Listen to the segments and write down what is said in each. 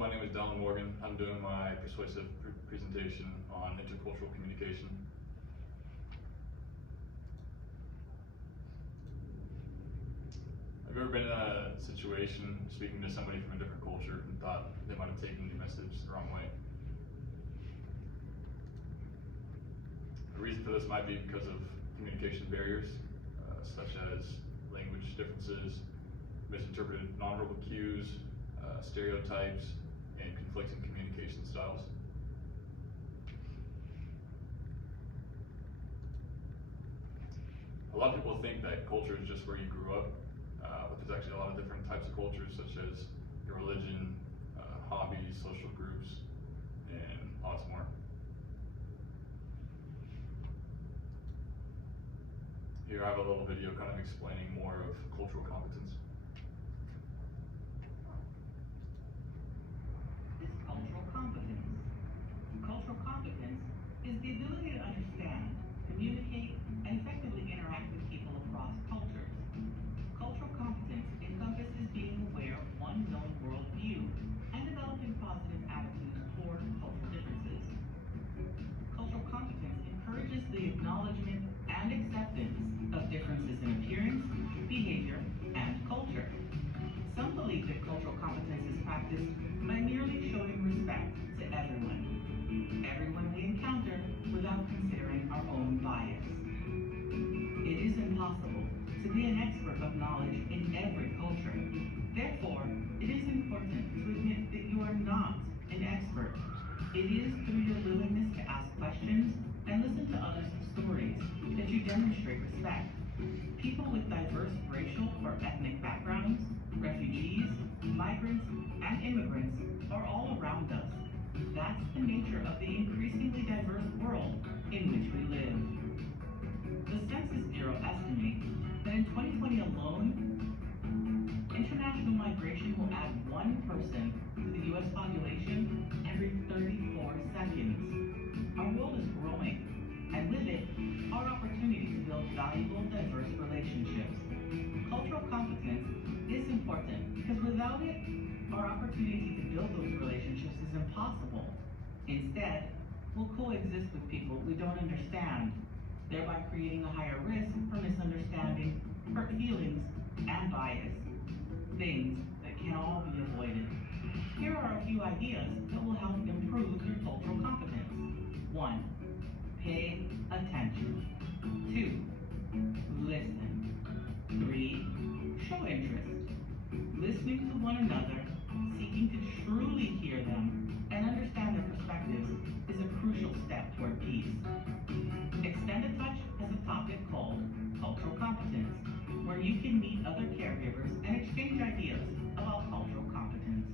my name is Dylan Morgan. I'm doing my Persuasive presentation on intercultural communication. Have you ever been in a situation speaking to somebody from a different culture and thought they might have taken your message the wrong way? The reason for this might be because of communication barriers, such as language differences, misinterpreted nonverbal cues, stereotypes, and conflicting communication styles. A lot of people think that culture is just where you grew up, but there's actually a lot of different types of cultures, such as your religion, hobbies, social groups, and lots more. Here I have a little video kind of explaining more of cultural competence. Is cultural competence. Cultural competence is the ability to understand, communicate, and effectively interact with people across cultures. Cultural competence encompasses being aware of one's own worldview and developing positive attitudes toward cultural differences. Cultural competence encourages the acknowledgement and acceptance of differences in appearance, behavior, and culture. Some believe that cultural competence is practiced by merely showing respect to everyone we encounter without considering our own bias. It is impossible to be an expert of knowledge in every culture. Therefore, it is important to admit that you are not an expert. It is through your willingness to ask questions and listen to others' stories that you demonstrate respect. People with diverse racial or ethnic backgrounds, refugees, migrants, and immigrants are all around us. That's the nature of the increasingly diverse world in which we live. The Census Bureau estimates that in 2020 alone, international migration will add 1 person to the U.S. population every 34 seconds. Our world is growing, and with it, our opportunity to build valuable, diverse relationships. Cultural competence is important because without it, our opportunity to build those relationships is impossible. Instead, we'll coexist with people we don't understand, thereby creating a higher risk for misunderstanding, hurt feelings, and bias. Things that can all be avoided. Here are a few ideas that will help improve your cultural competence. 1. Pay attention. 2. Listen. 3. Show interest. Listening to one another, seeking to truly hear them, and understand their perspectives is a crucial step toward peace. Extend a Touch has a topic called Cultural Competence, where you can meet other caregivers and exchange ideas about cultural competence.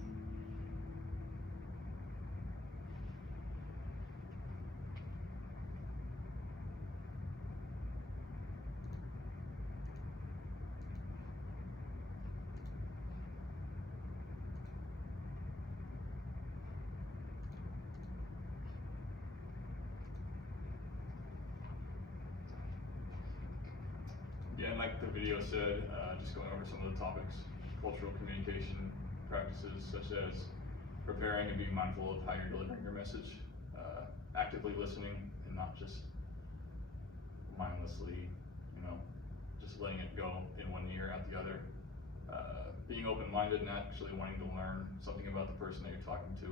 Yeah, and like the video said, just going over some of the topics, cultural communication practices such as preparing and being mindful of how you're delivering your message, actively listening and not just mindlessly, just letting it go in one ear, out the other. Being open-minded and actually wanting to learn something about the person that you're talking to,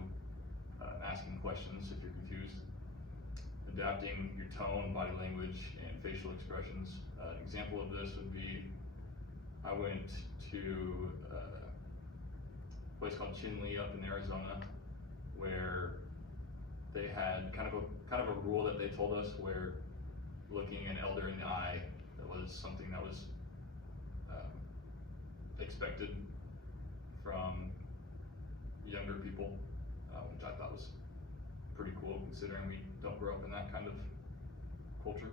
asking questions if you're confused. Adapting your tone, body language, and facial expressions. An example of this would be, I went to a place called Chinle up in Arizona, where they had kind of a rule that they told us where looking an elder in the eye, that was something that was expected from younger people, which I thought was pretty cool considering we don't grow up in that kind of culture.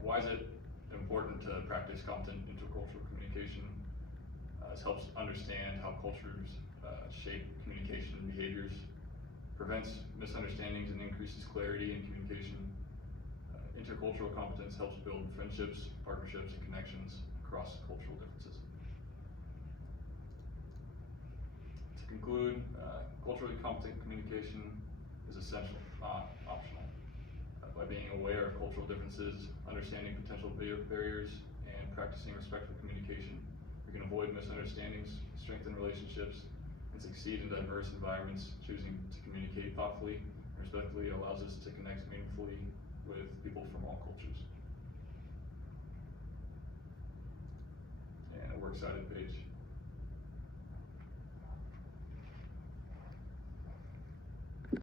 Why is it important to practice competent intercultural communication? This helps understand how cultures shape communication behaviors, prevents misunderstandings and increases clarity in communication. Intercultural competence helps build friendships, partnerships, and connections across cultural differences. conclude, culturally competent communication is essential, not optional. By being aware of cultural differences, understanding potential barriers, and practicing respectful communication, we can avoid misunderstandings, strengthen relationships, and succeed in diverse environments. Choosing to communicate thoughtfully and respectfully allows us to connect meaningfully with people from all cultures. And a works cited page.